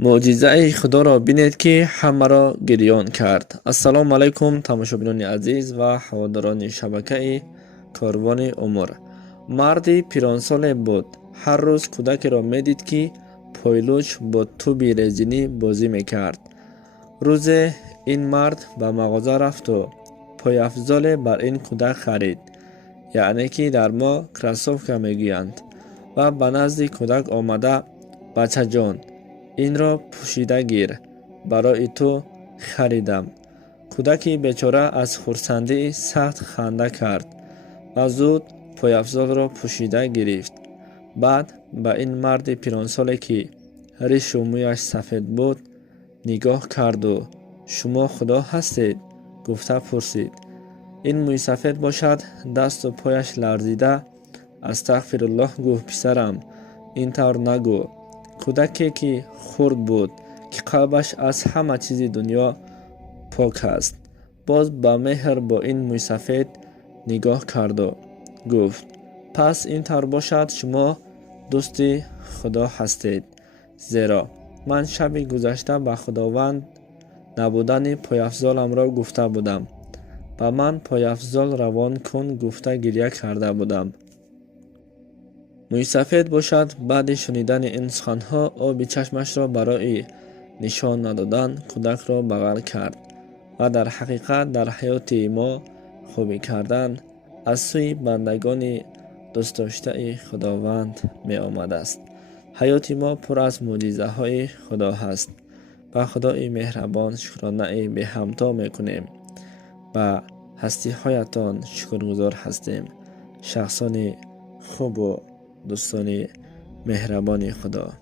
معجزه خدا را بینید که همه را گریان کرد. السلام علیکم تماشاگران عزیز و هواداران شبکه کاروان عمر. مردی پیرانسال بود. هر روز کودکی را میدید که پایلوچ با توپ رزینی بازی میکرد. روز این مرد به مغازه رفت و پای افضل بر این کودک خرید، یعنی که در ما کراسوفکا میگویند، و به نزد کودک آمده: بچه جان، این را پوشیده گیر، برای تو خریدم. کودکی بیچاره از خرسندی سخت خنده کرد و زود پایافزال را پوشیده گرفت. بعد به این مرد پیرانسالی که ریش و مویش سفید بود نگاه کرد و شما خدا هستید؟ گفته پرسید. این موی سفید باشد؟ دست و پایش لرزیده استغفرالله گفت: پسرم، این طور نگو. کودکی که خرد بود که قلبش از همه چیز دنیا پاک است، باز با مهر با این موی سفید نگاه کرد و گفت: پس این طور باشد شما دوست خدا هستید، زیرا من شب گذشته به خداوند نبودن پایافزالم را گفته بودم. با من پایافزال روان کن گفته گریه کرده بودم. موی سفید باشد بعد شنیدن این سخنها آب چشمش را برای نشان ندادن کودک را بغل کرد و در حقیقت در حیات ما خوبی کردن از سوی بندگان دوست داشته خداوند می آمده است. حیات ما پر از معجزه های خدا هست. با خدای مهربان شکرانه به همتا می کنیم. با هستی هایتان شکرگزار هستیم. شخصان خوب و دوستان مهربان خدا.